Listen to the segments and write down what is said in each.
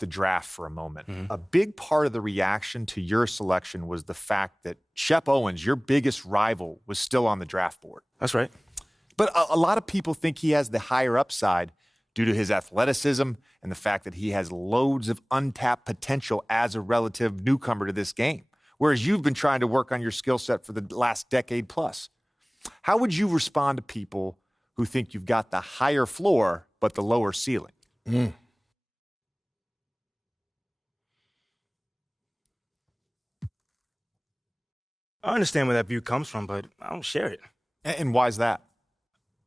the draft for a moment. Mhm. A big part of the reaction to your selection was the fact that Shep Owens, your biggest rival, was still on the draft board. That's right. But a lot of people think he has the higher upside due to his athleticism and the fact that he has loads of untapped potential as a relative newcomer to this game, whereas you've been trying to work on your skill set for the last decade plus. How would you respond to people who think you've got the higher floor but the lower ceiling? I understand where that view comes from, but I don't share it. And why is that?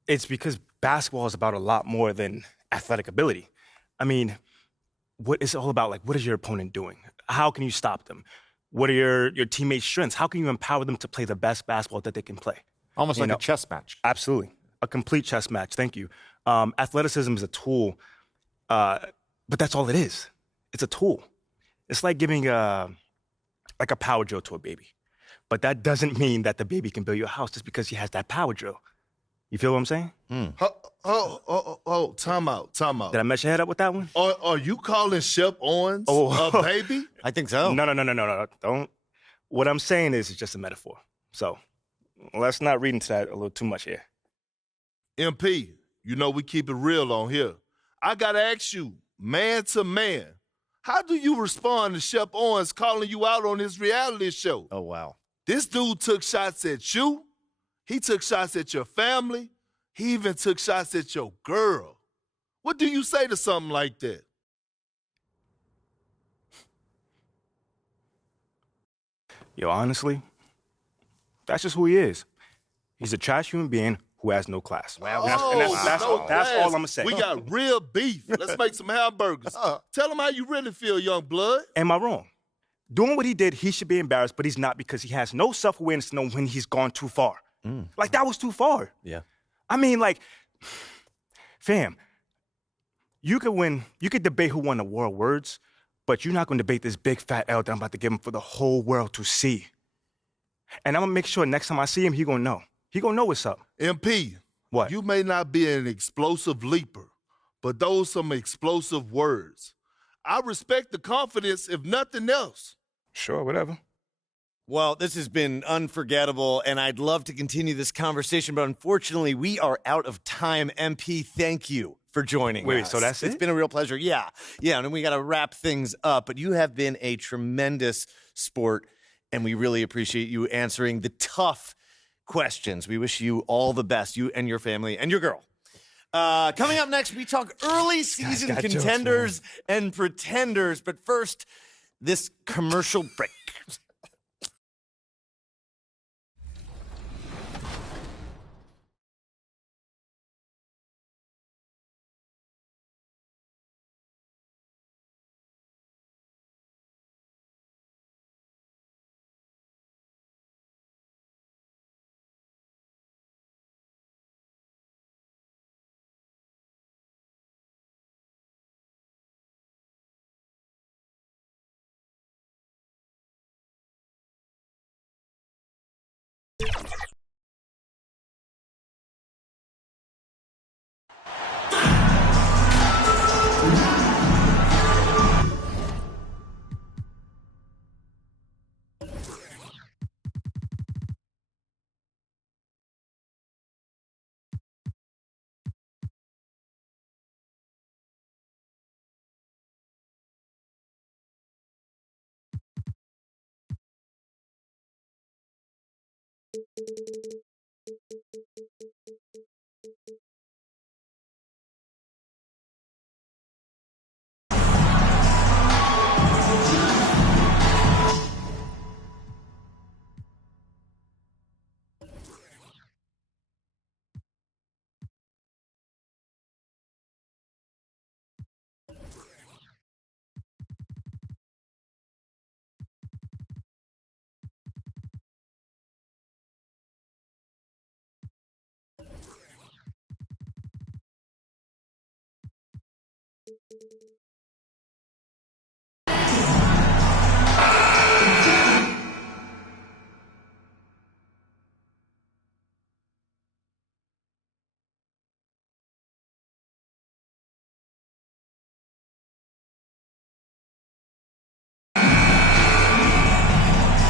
It's because basketball is about a lot more than athletic ability. I mean, what it's all about, like, what is your opponent doing? How can you stop them? What are your teammates' strengths? How can you empower them to play the best basketball that they can play? Almost You like know, a chess match. Absolutely. A complete chess match. Thank you. Athleticism is a tool, but that's all it is. It's a tool. It's like giving a power drill to a baby. But that doesn't mean that the baby can build you a house just because he has that power drill. You feel what I'm saying? Time out. Did I mess your head up with that one? Are you calling Shep Owens a baby? I think so. No. Don't. What I'm saying is it's just a metaphor. So let's not read into that a little too much here. MP, you know we keep it real on here. I gotta ask you, man to man, how do you respond to Shep Owens calling you out on his reality show? Oh, wow. This dude took shots at you. He took shots at your family. He even took shots at your girl. What do you say to something like that? Yo, honestly, that's just who he is. He's a trash human being who has no class. Wow. That's all I'm going to say. We got real beef. Let's make some hamburgers. Tell him how you really feel, young blood. Am I wrong? Doing what he did, he should be embarrassed, but he's not because he has no self-awareness to know when he's gone too far. Like, that was too far. Yeah. I mean, like, fam, you could debate who won the war of words, but you're not going to debate this big fat L that I'm about to give him for the whole world to see. And I'm going to make sure next time I see him, he going to know. He going to know what's up. MP, What? you may not be an explosive leaper, but those some explosive words. I respect the confidence, if nothing else. Sure, whatever. Well, this has been unforgettable, and I'd love to continue this conversation, but unfortunately, we are out of time. MP, thank you for joining us. Wait, so that's It's it? been a real pleasure. Yeah, and then we got to wrap things up, but you have been a tremendous sport, and we really appreciate you answering the tough questions. We wish you all the best, you and your family and your girl. Coming up next, we talk early season got jokes, contenders and pretenders, but first, this commercial break.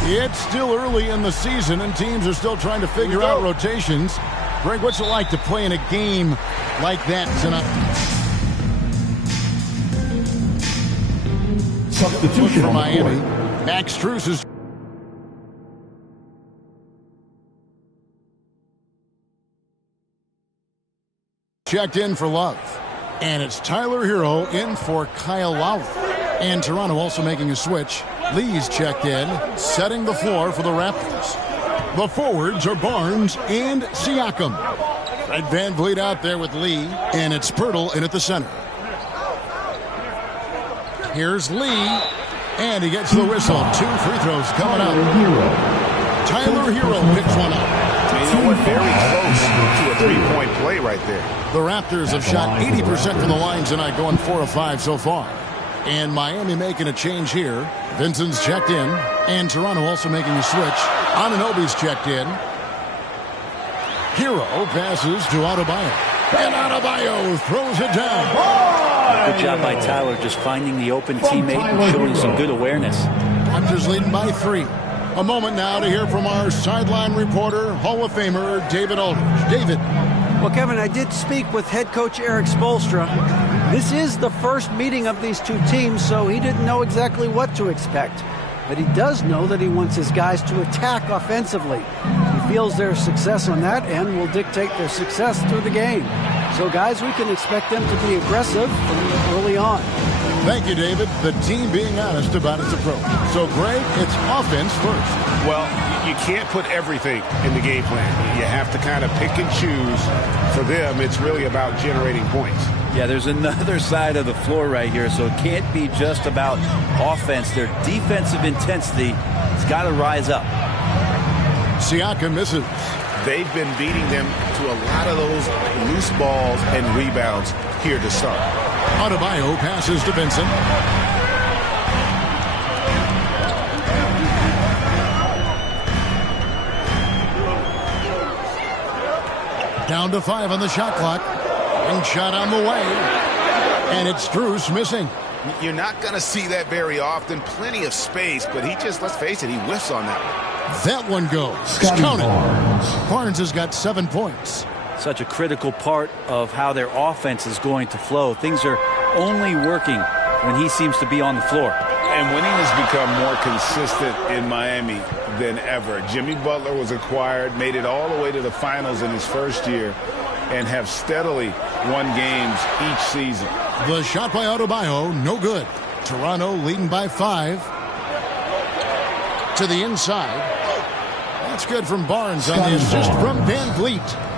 It's still early in the season, and teams are still trying to figure out rotations. Greg, what's it like to play in a game like that tonight? Substitution for Miami. Max Strus is checked in for Love. And it's Tyler Hero in for Kyle Lowry. And Toronto also making a switch. Lee's checked in, setting the floor for the Raptors. The forwards are Barnes and Siakam. Fred VanVleet out there with Lee, and it's Pirtle in at the center. Here's Lee, and he gets the whistle. 2 free throws coming up. Tyler Hero picks one up. You know what? Very close to a three-point play right there. The Raptors have shot 80% from the line tonight, going 4 of 5 so far. And Miami making a change here. Vincent's checked in, and Toronto also making a switch. Anunoby's checked in. Hero passes to Adebayo. And Adebayo throws it down. Good job by Tyler just finding the open teammate and showing some good awareness. Raptors leading by 3. A moment now to hear from our sideline reporter, Hall of Famer David Aldridge. David. Well, Kevin, I did speak with head coach Erik Spoelstra. This is the first meeting of these two teams, so he didn't know exactly what to expect. But he does know that he wants his guys to attack offensively. He feels their success on that end will dictate their success through the game. So, guys, we can expect them to be aggressive from early on. Thank you, David. The team being honest about its approach. So, Greg, it's offense first. Well, you can't put everything in the game plan. You have to kind of pick and choose. For them, it's really about generating points. Yeah, there's another side of the floor right here, so it can't be just about offense. Their defensive intensity has got to rise up. Siakam misses. They've been beating them to a lot of those loose balls and rebounds here to start. Adebayo passes to Vincent. Down to 5 on the shot clock. And shot on the way. And it's Strus missing. You're not going to see that very often. Plenty of space, but he just, let's face it, he whiffs on that one. That one goes. Count it. Barnes has got 7 points. Such a critical part of how their offense is going to flow. Things are only working when he seems to be on the floor. And winning has become more consistent in Miami than ever. Jimmy Butler was acquired, made it all the way to the finals in his first year, and have steadily won games each season. The shot by Adebayo, no good. Toronto leading by 5. To the inside. That's good from Barnes on the assist from VanVleet.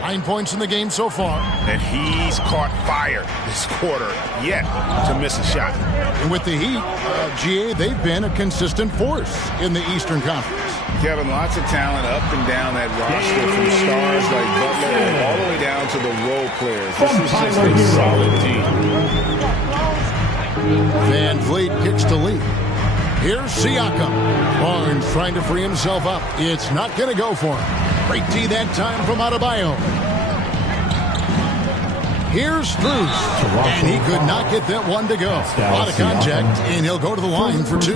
9 points in the game so far. And he's caught fire this quarter yet to miss a shot. And with the Heat, GA, they've been a consistent force in the Eastern Conference. Kevin, lots of talent up and down that roster, from stars like Butler all the way down to the role players. This is just a solid team. VanVleet kicks to Lee. Here's Siakam. Barnes trying to free himself up. It's not going to go for him. Great D that time from Adebayo. Here's Strus. And he could not get that one to go. A lot of contact, and he'll go to the line for 2.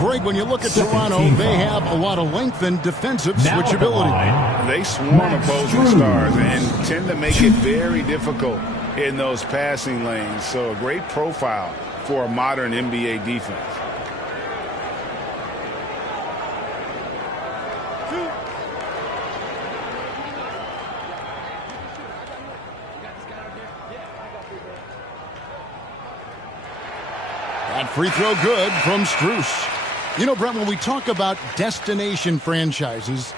Greg, when you look at Toronto, they have a lot of length and defensive switchability. They swarm opposing stars and tend to make it very difficult in those passing lanes. So a great profile for a modern NBA defense. That free throw good from Strus. You know, Brent, when we talk about destination franchises,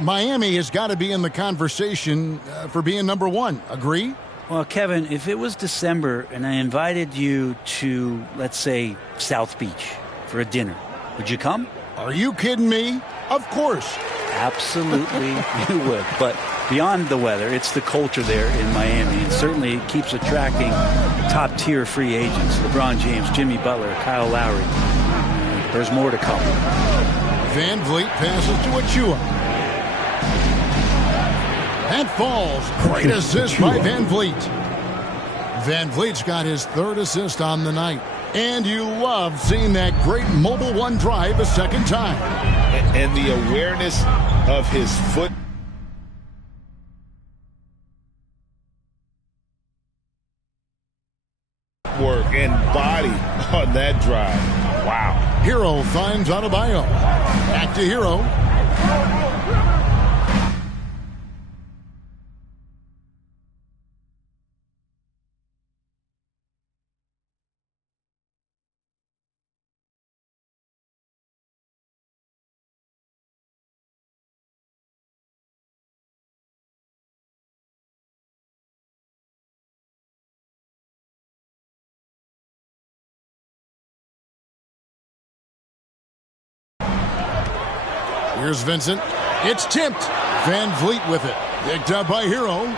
Miami has got to be in the conversation for being number 1. Agree? Well, Kevin, if it was December and I invited you to, let's say, South Beach for a dinner, would you come? Are you kidding me? Of course. Absolutely you would. But beyond the weather, it's the culture there in Miami. It certainly keeps attracting top-tier free agents. LeBron James, Jimmy Butler, Kyle Lowry. There's more to come. VanVleet passes to Achua. That falls. Great assist by VanVleet. VanVleet's got his 3rd assist on the night. And you love seeing that great mobile one drive a second time. And the awareness of his foot. Work and body on that drive. Wow. Hero finds Adebayo. Back to Hero. Here's Vincent. It's tipped. Van Vliet with it. Picked up by Hero.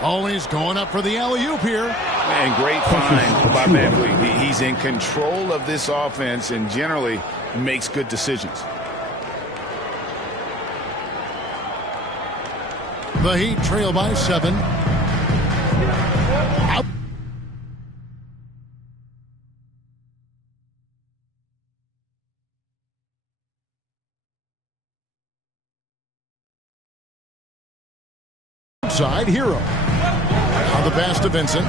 Always going up for the alley-oop here. And great find by Van Vliet. He's in control of this offense and generally makes good decisions. The Heat trail by 7. Out. Outside, Hero. Now the pass to Vincent.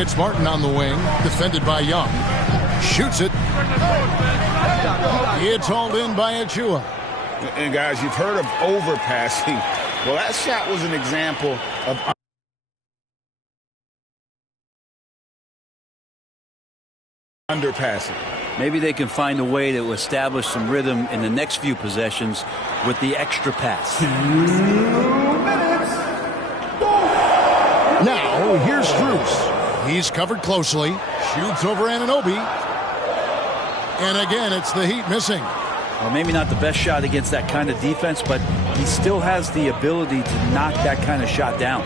It's Martin on the wing, defended by Young. Shoots it. It's hauled in by Achua. And guys, you've heard of overpassing. Well, that shot was an example of underpassing. Maybe they can find a way to establish some rhythm in the next few possessions with the extra pass. Now, here's Strus. He's covered closely. Shoots over Anunoby. And again, it's the Heat missing. Well, maybe not the best shot against that kind of defense, but he still has the ability to knock that kind of shot down.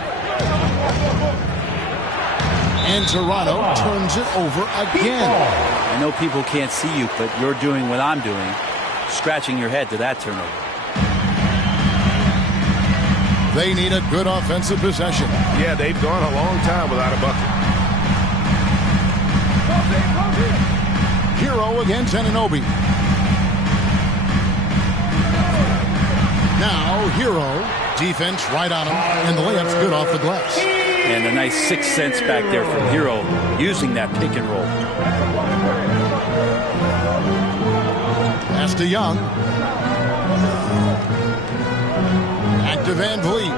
And Toronto turns it over again. I know people can't see you, but you're doing what I'm doing, scratching your head to that turnover. They need a good offensive possession. Yeah, they've gone a long time without a bucket. Hero against Anunoby. Now Hero. Defense right on him, and the layup's good off the glass. And a nice 6 cents back there from Hero using that pick and roll. Pass to Young. Back to Van Vliet.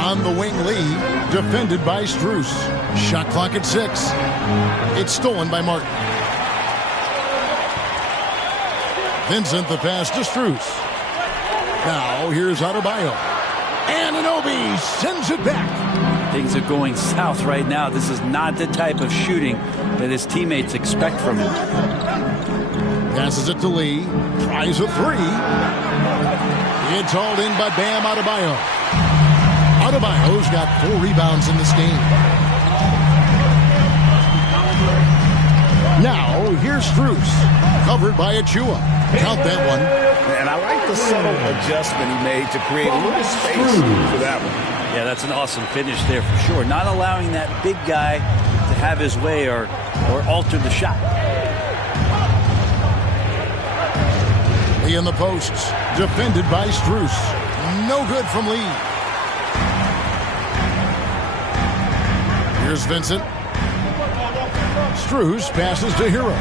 On the wing, Lee, defended by Strus. Shot clock at 6. It's stolen by Martin. Vincent, the pass to Strus. Now here's Adebayo. Anunoby sends it back. Things are going south right now. This is not the type of shooting that his teammates expect from him. Passes it to Lee. Tries a 3. It's hauled in by Bam Adebayo. Adebayo's got 4 rebounds in this game. Now here's Strus. Covered by Achua. Count that one. And I like the subtle adjustment he made to create a little space for that one. Yeah, that's an awesome finish there for sure. Not allowing that big guy to have his way or alter the shot. Lee in the posts. Defended by Strus. No good from Lee. Here's Vincent. Strus passes to Hero.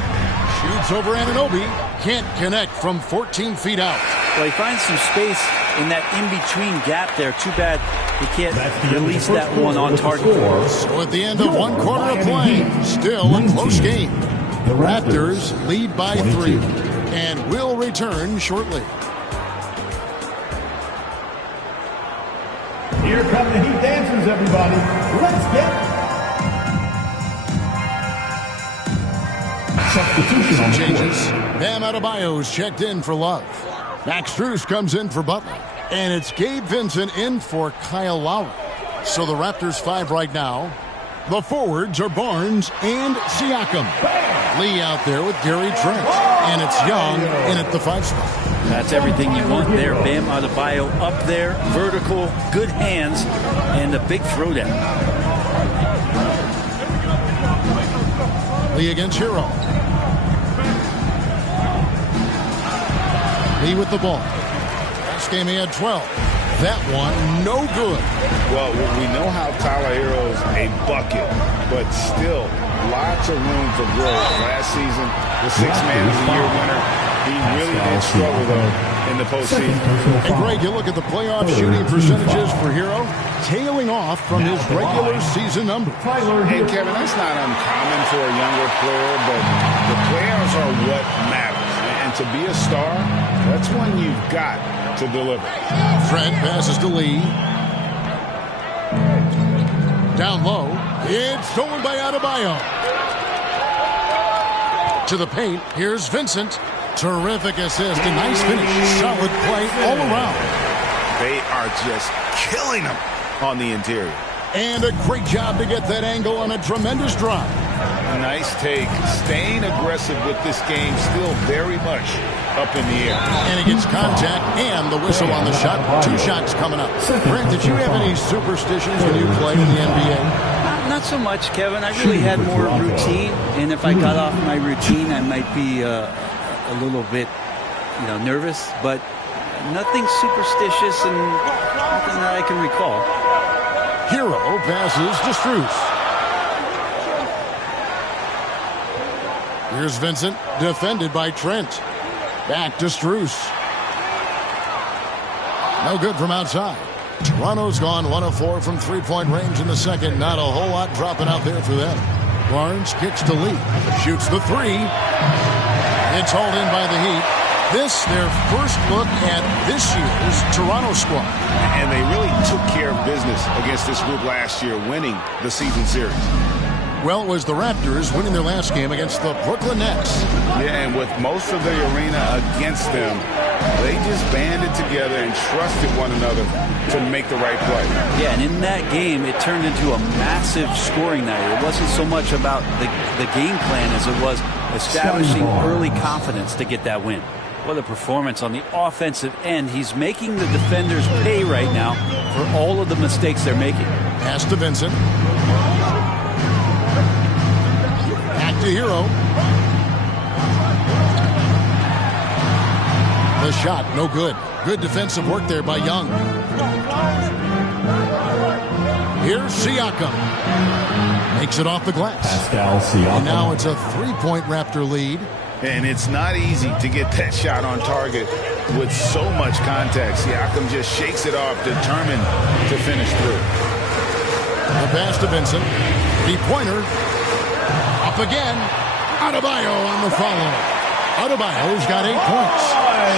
Shoots over Anunoby. Can't connect from 14 feet out. Well, he finds some space in that in-between gap there. Too bad he can't release that one on target. So at the end of one quarter of play, still a close game. The Raptors lead by 3 and will return shortly. Here come the Heat dancers, everybody. Let's get substitution changes. Bam Adebayo's checked in for Love. Max Strus comes in for Butler. And it's Gabe Vincent in for Kyle Lowry. So the Raptors 5 right now. The forwards are Barnes and Siakam. Lee out there with Gary Trent. And it's Young in at the 5 spot. That's everything you want there. Bam Adebayo up there, vertical, good hands, and a big throwdown. Lee against Hero. Lee with the ball. Last game he had 12. That one, no good. Well, we know how Tyler Hero's a bucket, but still lots of room for growth. Last season, the Sixth Man of the Year winner. He really did struggle, though, in the postseason. And, Greg, you look at the playoff shooting percentages for Hero, tailing off from his regular season number. And, Kevin, that's not uncommon for a younger player, but the playoffs are what matters. And to be a star, that's when you've got to deliver. Trent passes to Lee. Down low. It's stolen by Adebayo. To the paint. Here's Vincent. Terrific assist. A nice finish. Solid play all around. They are just killing them on the interior. And a great job to get that angle on a tremendous drive. Nice take. Staying aggressive with this game, still very much up in the air. And he gets contact and the whistle on the shot. 2 shots coming up. Brent, did you have any superstitions when you played in the NBA? Not so much, Kevin. I really had more routine, and if I got off my routine, I might be a little bit, nervous, but nothing superstitious and nothing that I can recall. Hero passes to Strus. Here's Vincent, defended by Trent. Back to Strus. No good from outside. Toronto's gone 1 of 4 from three-point range in the second. Not a whole lot dropping out there for them. Barnes kicks to Lee. Shoots the 3. It's hauled in by the Heat. This, their first look at this year's Toronto squad. And they really took care of business against this group last year, winning the season series. Well, it was the Raptors winning their last game against the Brooklyn Nets. Yeah, and with most of the arena against them, they just banded together and trusted one another to make the right play. Yeah, and in that game, it turned into a massive scoring night. It wasn't so much about the game plan as it was establishing early confidence to get that win. What a performance on the offensive end. He's making the defenders pay right now for all of the mistakes they're making. Pass to Vincent. Back to Hero. The shot, no good. Good defensive work there by Young. Here's Siakam. Makes it off the glass. And now it's a 3-point Raptor lead. And it's not easy to get that shot on target with so much contact. Siakam just shakes it off, determined to finish through. The pass to Vincent. Three-pointer. Up again. Adebayo on the follow. Adebayo's got 8 points.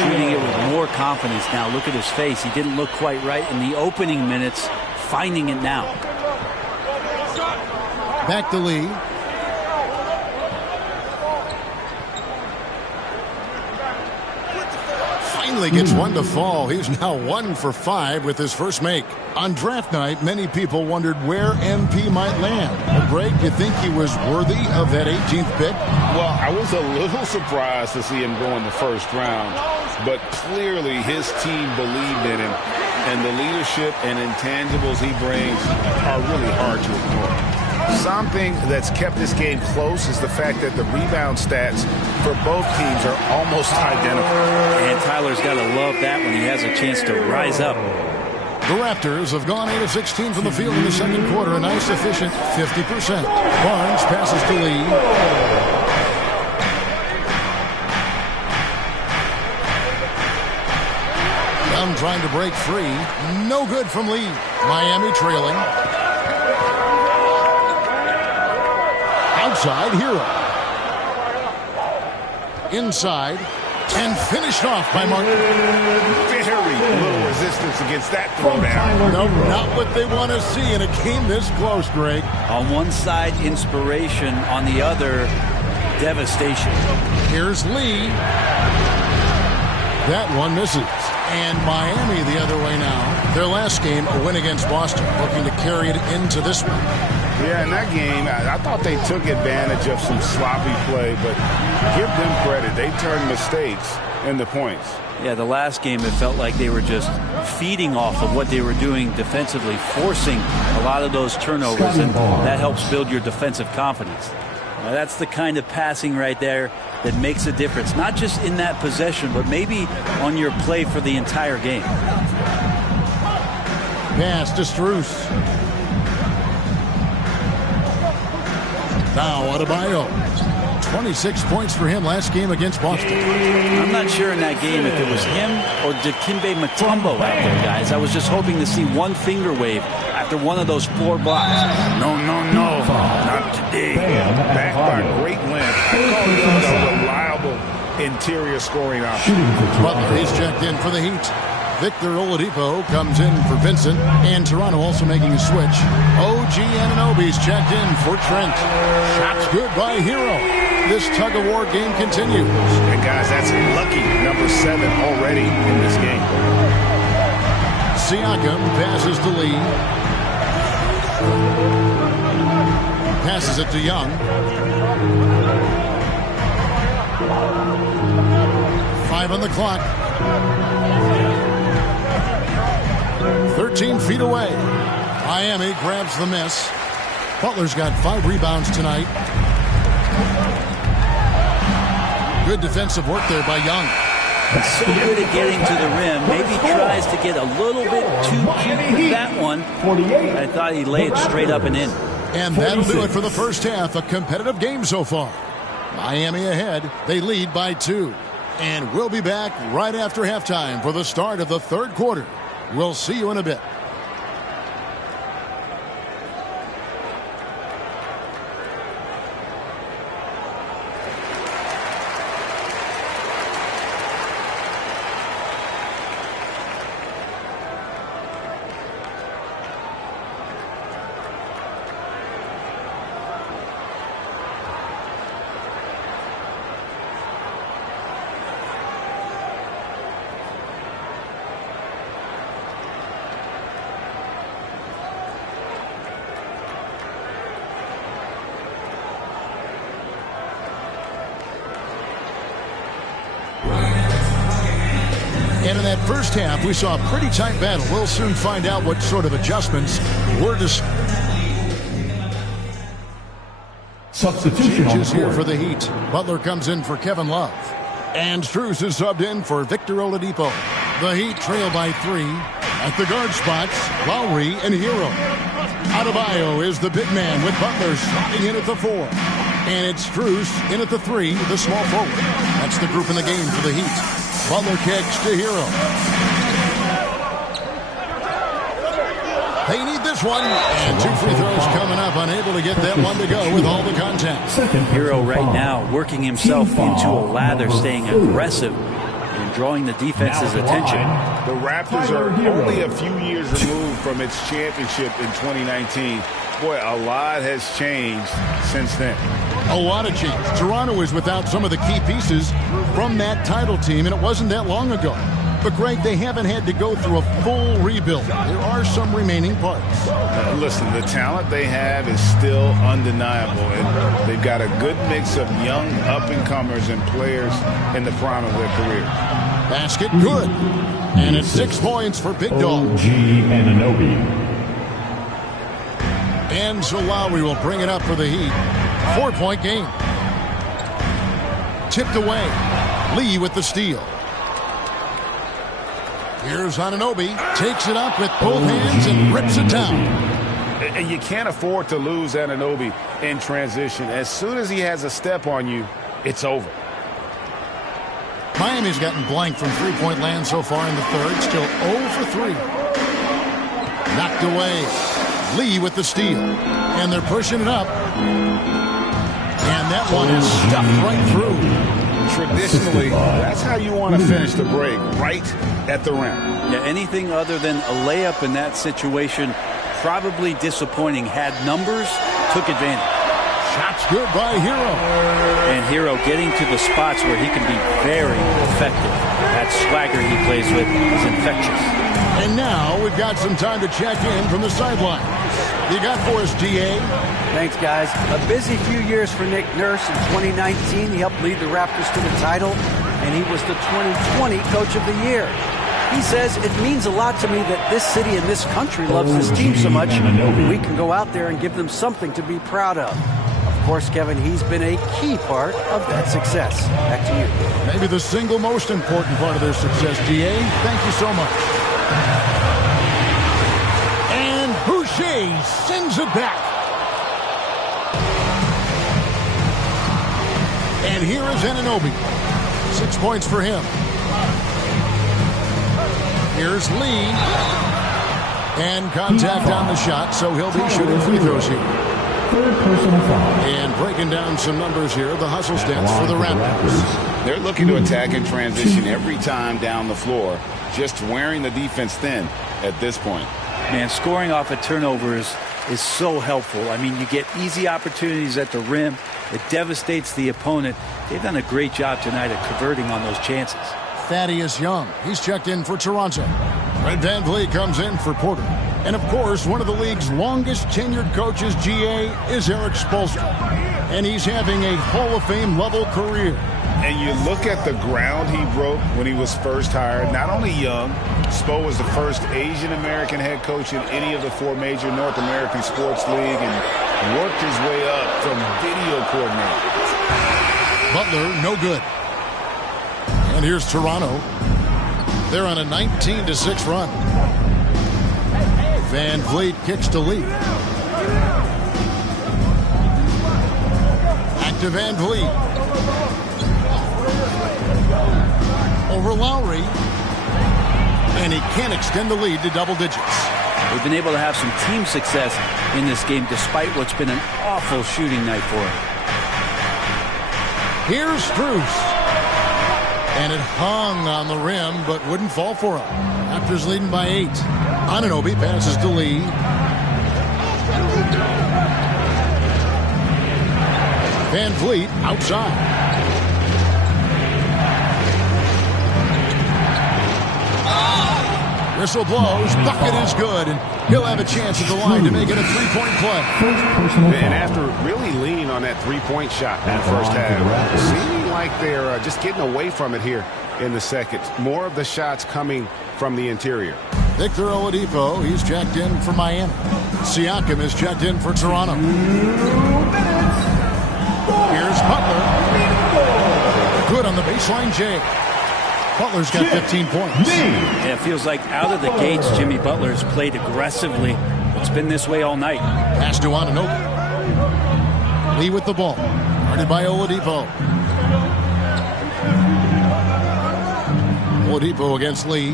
Shooting it with more confidence now. Look at his face. He didn't look quite right in the opening minutes. Finding it now. Back to Lee. Finally gets one to fall. He's now 1 for 5 with his first make. On draft night, many people wondered where MP might land. But Greg, you think he was worthy of that 18th pick? Well, I was a little surprised to see him go in the first round, but clearly his team believed in him, and the leadership and intangibles he brings are really hard to ignore. Something that's kept this game close is the fact that the rebound stats for both teams are almost identical. And Tyler's got to love that when he has a chance to rise up. The Raptors have gone 8 of 16 from the field in the second quarter. A nice efficient 50%. Barnes passes to Lee. Young trying to break free. No good from Lee. Miami trailing. Outside, Hero. Inside. And finished off by Martin. Very little resistance against that throwdown. No, not what they want to see in a game this close, Greg. On one side, inspiration. On the other, devastation. Here's Lee. That one misses. And Miami the other way now. Their last game, a win against Boston, looking to carry it into this one. Yeah, in that game, I thought they took advantage of some sloppy play, but give them credit. They turned mistakes into points. Yeah, the last game, it felt like they were just feeding off of what they were doing defensively, forcing a lot of those turnovers, and that helps build your defensive confidence. Now, that's the kind of passing right there that makes a difference, not just in that possession, but maybe on your play for the entire game. Pass to Strus. Now Adebayo. 26 points for him last game against Boston. I'm not sure in that game if it was him or Dikembe Mutombo out there, guys. I was just hoping to see one finger wave after one of those floor blocks. No, not today. Backed by great length. A reliable interior scoring option. Butler is checked in for the Heat. Victor Oladipo comes in for Vincent, and Toronto also making a switch. OG Anunoby's checked in for Trent. Shots good by Hero. This tug-of-war game continues. And guys, that's lucky number 7 already in this game. Siakam passes to Lee. Passes it to Young. 5 on the clock. 13 feet away. Miami grabs the miss. Butler's got 5 rebounds tonight. Good defensive work there by Young. He's so good at getting to the rim. Maybe tries to get a little bit too cute with that one. I thought he laid it straight up and in. And that'll do it for the first half. A competitive game so far. Miami ahead. They lead by 2. And we'll be back right after halftime for the start of the third quarter. We'll see you in a bit. And in that first half, we saw a pretty tight battle. We'll soon find out what sort of adjustments were changes here for the Heat. Butler comes in for Kevin Love. And Strus is subbed in for Victor Oladipo. The Heat trail by 3. At the guard spots, Lowry and Hero. Adebayo is the big man with Butler sliding in at the 4. And it's Strus in at the 3, the small forward. That's the group in the game for the Heat. Butler kicks to Hero. They need this one. And 2 free throws coming up. Unable to get that one to go with all the contact. Hero right now working himself into a lather, staying aggressive and drawing the defense's attention. The Raptors are only a few years removed from its championship in 2019. Boy, a lot has changed since then. A lot of change. Toronto is without some of the key pieces from that title team, and it wasn't that long ago. But, Greg, they haven't had to go through a full rebuild. There are some remaining parts. Listen, the talent they have is still undeniable, and they've got a good mix of young up-and-comers and players in the prime of their career. Basket good. And it's 6 points for Big Dog. OG Anunoby. And so Lowry will bring it up for the Heat. 4-point game. Tipped away. Lee with the steal. Here's Anunoby. Takes it up with both hands and rips it down. And you can't afford to lose Anunoby in transition. As soon as he has a step on you, it's over. Miami's gotten blank from three-point land so far in the third. Still 0 for 3. Knocked away. Lee with the steal. And they're pushing it up. And that one is stuffed right through. Traditionally, that's how you want to finish the break, right at the rim. Yeah, anything other than a layup in that situation, probably disappointing. Had numbers, took advantage. Shot's good by Hero. And Hero getting to the spots where he can be very effective. That swagger he plays with is infectious. And now we've got some time to check in from the sideline. You got for us, DA? Thanks, guys. A busy few years for Nick Nurse. In 2019, he helped lead the Raptors to the title, and he was the 2020 Coach of the Year. He says, it means a lot to me that this city and this country loves this team so much. We can go out there and give them something to be proud of. Of course, Kevin, he's been a key part of that success. Back to you. Maybe the single most important part of their success, DA. Thank you so much. And Boucher sends it back. And here is Anunoby. 6 points for him. Here's Lee. And contact on the shot, so he'll be shooting free throws here. Third personal foul. And breaking down some numbers here, the hustle stats for the Raptors. They're looking to attack and transition every time down the floor, just wearing the defense thin at this point. Man, scoring off of turnovers is so helpful. I mean, you get easy opportunities at the rim. It devastates the opponent. They've done a great job tonight at converting on those chances. Thaddeus Young, he's checked in for Toronto. Fred VanVleet comes in for Porter. And, of course, one of the league's longest tenured coaches, GA, is Eric Spoelstra. And he's having a Hall of Fame level career. And you look at the ground he broke when he was first hired. Not only young, Spo was the first Asian-American head coach in any of the 4 major North American sports league and worked his way up from video coordinator. Butler, no good. And here's Toronto. They're on a 19-6 run. VanVleet kicks to Lee. Back to VanVleet. Over Lowry. And he can't extend the lead to double digits. They've been able to have some team success in this game despite what's been an awful shooting night for him. Here's Strus. And it hung on the rim, but wouldn't fall for him. Raptors leading by 8. Anunoby passes to Lee. VanVleet outside. Whistle blows. Bucket is good. And he'll have a chance at the line to make it a 3-point play. And after really leaning on that 3-point shot in the first half, seeming like they're just getting away from it here in the second. More of the shots coming from the interior. Victor Oladipo, he's checked in for Miami. Siakam is checked in for Toronto. Here's Butler. Good on the baseline, Jay. Butler's got 15 points. Yeah, it feels like out of the gates, Jimmy Butler has played aggressively. It's been this way all night. Pass to Anunoby. Lee with the ball. Guarded by Oladipo. Oladipo against Lee.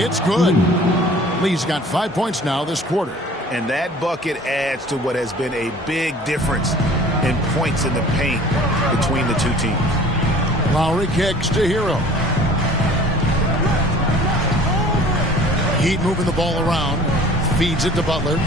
It's good. Lee's got 5 points now this quarter. And that bucket adds to what has been a big difference in points in the paint between the two teams. Lowry kicks to Hero. Heat moving the ball around. Feeds it to Butler.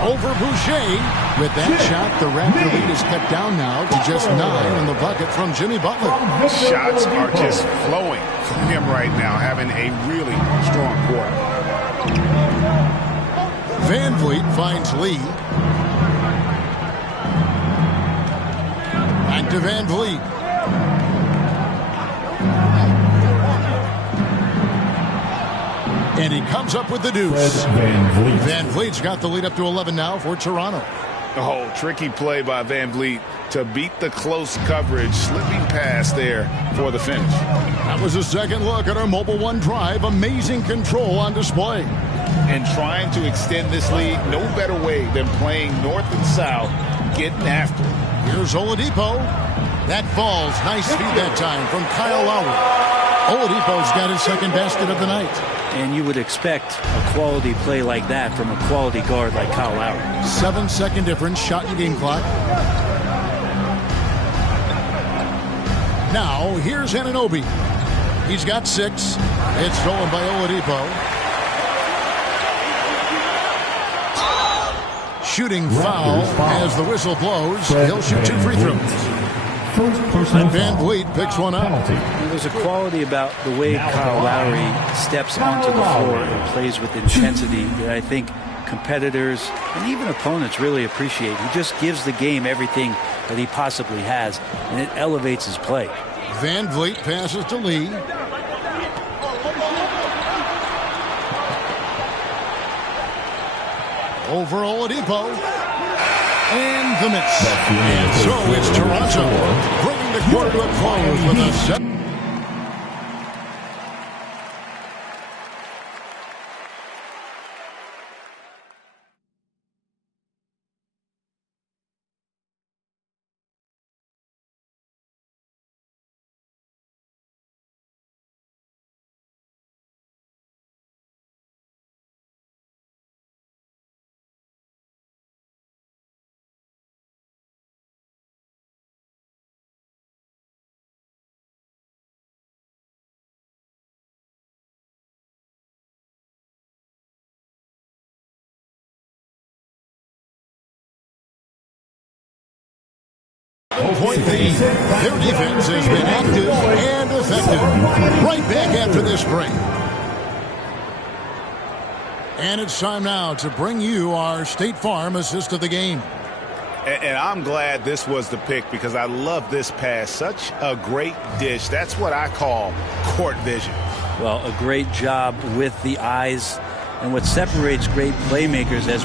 Over Boucher. With that shot, the Raptor lead is cut down now to just 9 on the bucket from Jimmy Butler. Shots are just flowing from him right now, having a really strong quarter. VanVleet finds Lee. Back to VanVleet. And he comes up with the deuce. VanVleet's got the lead up to 11 now for Toronto. Oh, tricky play by VanVleet to beat the close coverage, slipping past there for the finish. That was a second look at our Mobile One drive. Amazing control on display. And trying to extend this lead, no better way than playing north and south, getting after it. Here's Oladipo. That falls. Nice feed that time from Kyle Lowry. Oladipo's got his second basket of the night. And you would expect a quality play like that from a quality guard like Kyle Lowry. 7-second difference, shot in game clock. Now, here's Anunoby. He's got 6. It's stolen by Oladipo. shooting foul as the whistle blows. He'll shoot 2 free throws. And Van Vliet picks one up. There's a quality about the way Kyle Lowry steps onto the floor and plays with intensity that I think competitors and even opponents really appreciate. He just gives the game everything that he possibly has, and it elevates his play. Van Vliet passes to Lee. Over Oladipo. And the miss. And so it's Toronto bringing the quarter to a close with a 7. Point B, their defense has been active and effective. Right back after this break. And it's time now to bring you our State Farm assist of the game. And I'm glad this was the pick because I love this pass. Such a great dish. That's what I call court vision. Well, a great job with the eyes, and what separates great playmakers as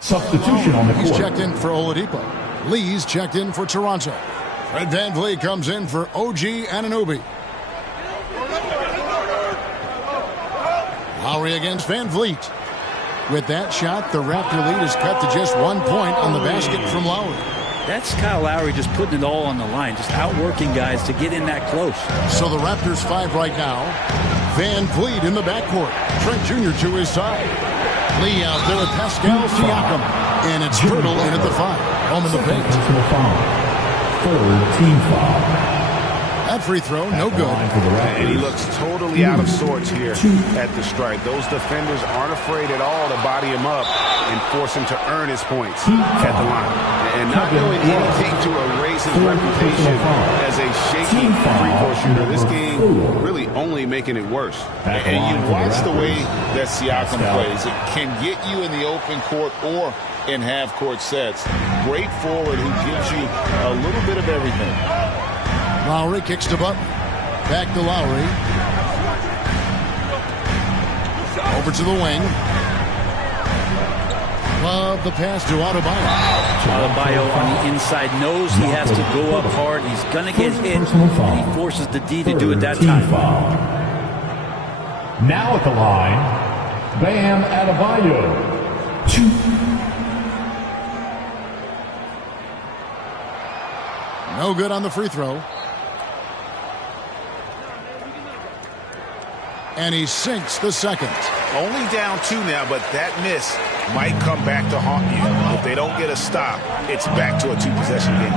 substitution on the court. He's checked in for Oladipo. Lee's checked in for Toronto. Fred VanVleet comes in for OG Anunoby. Lowry against VanVleet. With that shot, the Raptor lead is cut to just 1 point on the basket from Lowry. That's Kyle Lowry just putting it all on the line, just outworking guys to get in that close. So the Raptors 5 right now. VanVleet in the backcourt. Trent Jr. to his side. Lee out there with Pascal Siakam. And it's Pirtle in at the 5. Home in the paint. Third team foul. That free throw, no good. And he looks totally out of sorts here at the stripe. Those defenders aren't afraid at all to body him up and force him to earn his points at the line. And not doing anything to erase his reputation as a shaky free-throw shooter. This game really only making it worse. And you watch the way that Siakam plays. It can get you in the open court or in half-court sets. Great forward who gives you a little bit of everything. Lowry kicks to Butler. Back to Lowry. Over to the wing. Love the pass to Adebayo. Adebayo on the inside knows he has to go up hard. He's going to get hit, and he forces the D to do it that time. Now at the line, Bam Adebayo. No good on the free throw. And he sinks the second. Only down 2 now, but that miss might come back to haunt you. If they don't get a stop, it's back to a 2-possession game.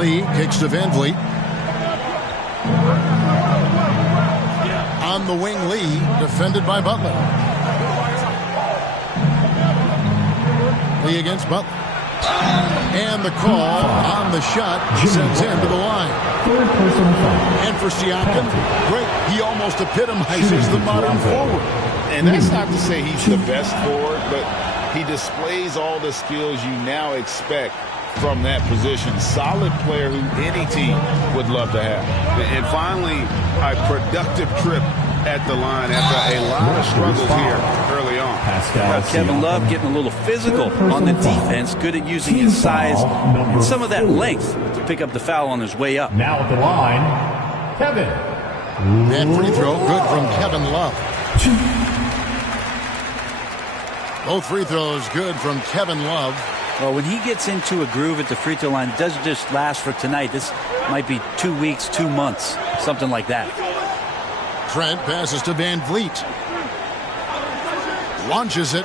Lee kicks to VanVleet. On the wing, Lee, defended by Butler. Lee against Butler. And the call on the shot sends him to the line. And for Siakam, great. He almost epitomizes the modern forward. And that's not to say he's the best forward, but he displays all the skills you now expect from that position. Solid player who any team would love to have. And finally, a productive trip at the line after a lot of struggles here early on. Kevin Love getting a little physical on the defense, good at using his size and some of that length to pick up the foul on his way up. Now at the line, Kevin. That free throw good from Kevin Love. Both free throws good from Kevin Love. Well, when he gets into a groove at the free throw line, it doesn't just last for tonight. This might be 2 weeks, 2 months, something like that. Trent passes to VanVleet. Launches it.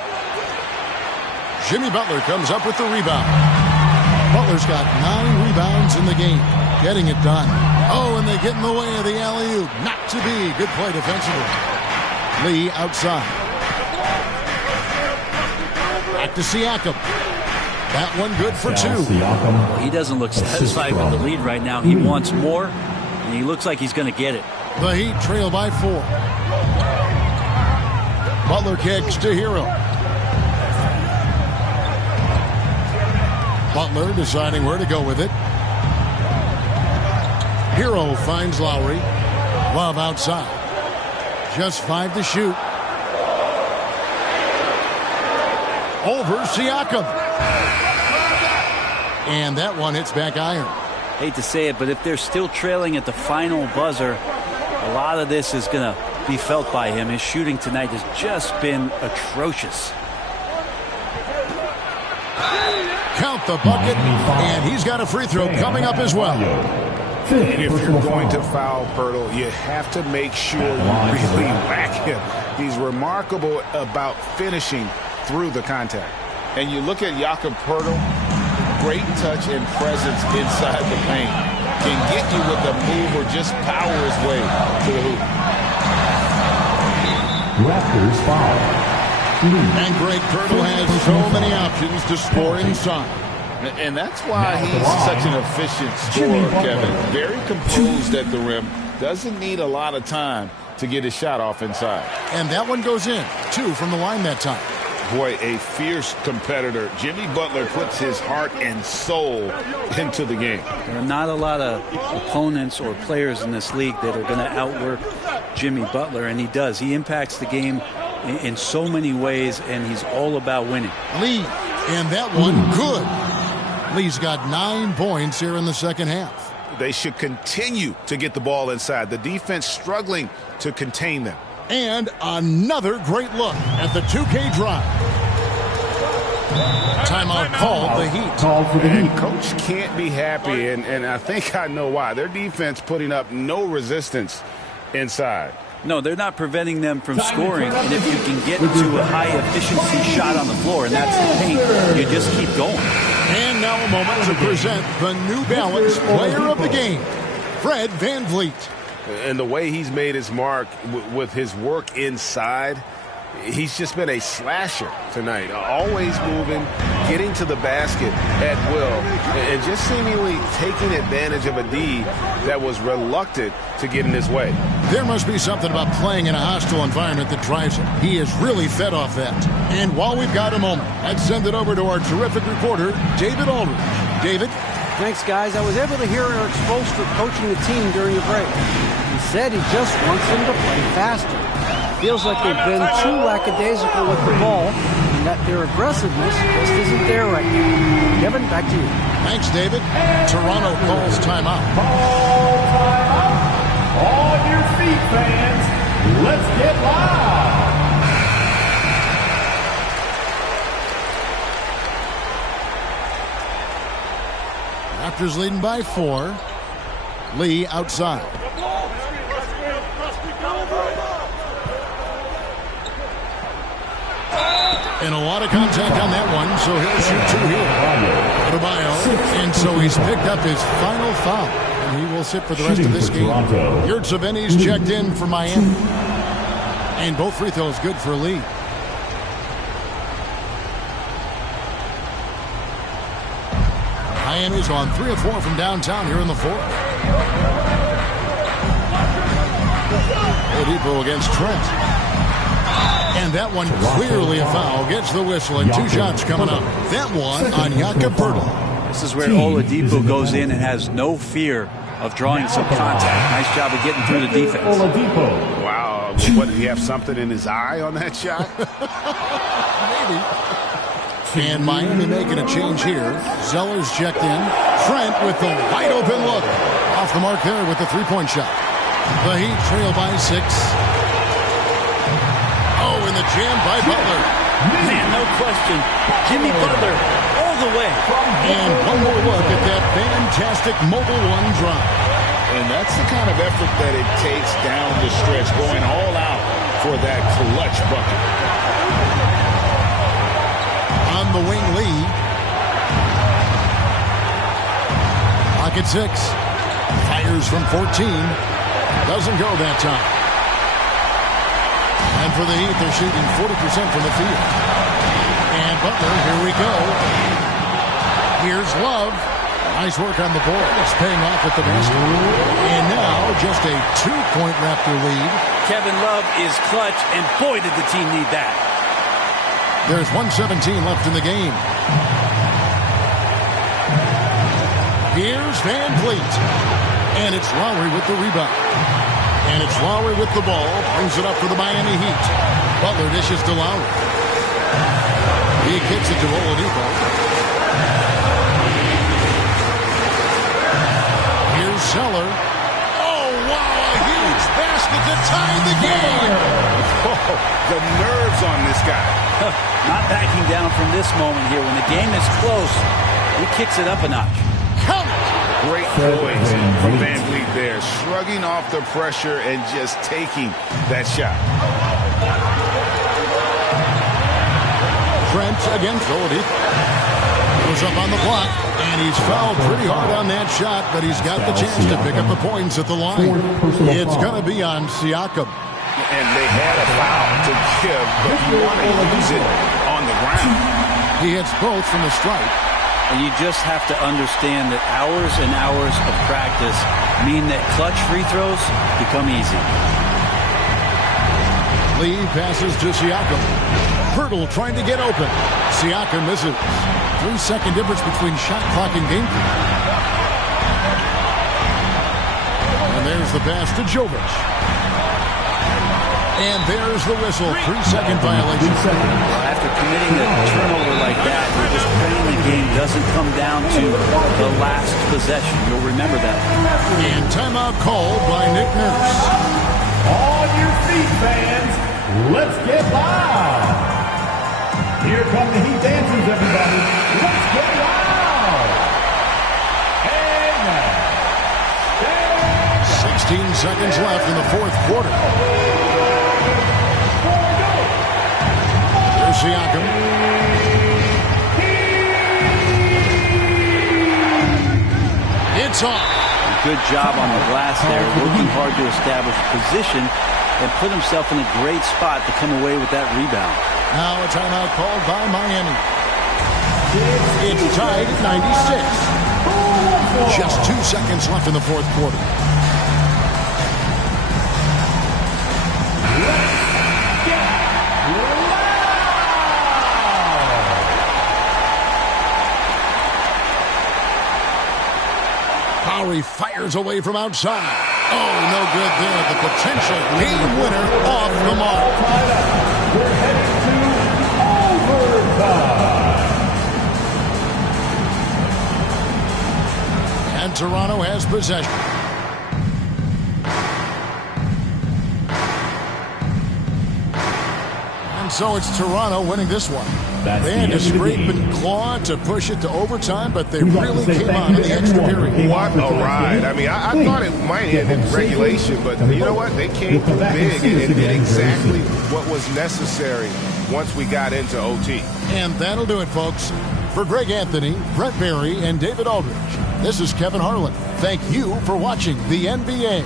Jimmy Butler comes up with the rebound. Butler's got 9 rebounds in the game. Getting it done. Oh, and they get in the way of the alley-oop. Not to be. Good play defensively. Lee outside. Back to Siakam. That one good for 2. He doesn't look satisfied with the lead right now. He wants more, and he looks like he's going to get it. The Heat trail by 4. Butler kicks to Hero. Butler deciding where to go with it. Hero finds Lowry. Love outside. Just 5 to shoot. Over Siakam. And that one hits back iron. Hate to say it, but if they're still trailing at the final buzzer, a lot of this is going to be felt by him. His shooting tonight has just been atrocious. Count the bucket, and he's got a free throw coming up as well. And if you're going to foul Poeltl, you have to make sure you really whack him. He's remarkable about finishing through the contact. And you look at Jakob Poeltl, great touch and presence inside the paint. Can get you with a move or just power his way to the hoop. Raptors foul. And Greg Poeltl has so many options to score inside. And that's why he's such an efficient scorer, Kevin. Very composed at the rim. Doesn't need a lot of time to get his shot off inside. And that one goes in. 2 from the line that time. Boy, a fierce competitor. Jimmy Butler puts his heart and soul into the game. There are not a lot of opponents or players in this league that are going to outwork Jimmy Butler, and he does. He impacts the game in so many ways, and he's all about winning. Lee, and that one good. Lee's got 9 points here in the second half. They should continue to get the ball inside. The defense struggling to contain them. And another great look at the 2K drive. Timeout called the Heat. Called for the Heat. And Coach can't be happy, and I think I know why. Their defense putting up no resistance inside. No, they're not preventing them from scoring, and if you can get to a high-efficiency shot on the floor, and that's the paint, you just keep going. And now a moment to present the New Balance Player of the Game, Fred VanVleet. And the way he's made his mark with his work inside, he's just been a slasher tonight. Always moving, getting to the basket at will, and just seemingly taking advantage of a D that was reluctant to get in his way. There must be something about playing in a hostile environment that drives him. He is really fed off that. And while we've got a moment, let's send it over to our terrific reporter, David Aldridge. David? Thanks, guys. I was able to hear Eric Spoelstra coaching the team during the break. He said he just wants them to play faster. Feels like they've been too lackadaisical with the ball and that their aggressiveness just isn't there right now. Kevin, back to you. Thanks, David. Toronto calls timeout. Call timeout. On your feet, fans. Let's get live. Raptors leading by 4. Lee outside. And a lot of contact on that one, so he'll shoot 2 here. Adebayo, and so he's picked up his final foul. And he will sit for the rest of this game. Yurtseven's checked in for Miami. And both free throws good for Lee. Miami's on 3 of 4 from downtown here in the 4th. Oladipo against Trent. And that one clearly a foul. Gets the whistle and 2 shots coming up. That one on Jakob Poeltl. This is where Oladipo goes in and has no fear of drawing some contact. Nice job of getting through the defense. Oladipo. Wow. What, did he have something in his eye on that shot? Maybe. And Miami making a change here. Zeller's checked in. Trent with the wide open look. Off the mark there with the 3-point shot. The Heat trail by 6. Oh, and the jam by Butler. Man, no question. Jimmy Butler all the way. And one more look at that fantastic Mobile One drive. And that's the kind of effort that it takes down the stretch, going all out for that clutch bucket. On the wing, Lee. Pocket 6. Fires from 14. Doesn't go that time. And for the Heat, they're shooting 40% from the field. And Butler, here we go. Here's Love. Nice work on the board. It's paying off with the basket. And now just a 2-point Raptor lead. Kevin Love is clutch, and boy, did the team need that. There's 1:17 left in the game. Here's Van Vliet. And it's Lowry with the rebound. And it's Lowry with the ball. Brings it up for the Miami Heat. Butler dishes to Lowry. He kicks it to Oladipo. Here's Zeller. Oh, wow, a huge basket to tie the game. Oh, the nerves on this guy. Not backing down from this moment here. When the game is close, he kicks it up a notch. Count it. Great poise from Van Vliet there, shrugging off the pressure and just taking that shot. Trent against Oladipo. Goes up on the block, and he's fouled pretty hard on that shot, but he's got the chance to pick up the points at the line. It's going to be on Siakam. And they had a foul to give, but you want to use it on the ground. He hits both from the stripe. And you just have to understand that hours and hours of practice mean that clutch free throws become easy. Lee passes to Siakam. Hurdle trying to get open. Siakam misses. 3-second difference between shot clock and game clock. And there's the pass to Jovic. And there's the whistle. 3-second violation. After committing a turnover like that, you're just praying the game doesn't come down to the last possession. You'll remember that. And timeout called by Nick Nurse. On your feet, fans. Let's get loud. Here come the Heat dancers, everybody. Let's get loud. And now, 16 seconds left in the fourth quarter. There's Siakam. It's off. Good job on the glass there, working hard to establish position and put himself in a great spot to come away with that rebound. Now a timeout called by Miami. It's tied at 96. Just 2 seconds left in the fourth quarter. Lowry fires away from outside. Oh, no good there. The potential game winner off the mark. we're heading to overtime. And Toronto has possession. And so it's Toronto winning this one. They had to scrape and claw to push it to overtime, but they really came on in the extra period. What a ride. I mean, I thought it might end in regulation, but you know what? They came through big and did exactly what was necessary once we got into OT. And that'll do it, folks. For Greg Anthony, Brett Berry, and David Aldridge, this is Kevin Harlan. Thank you for watching the NBA.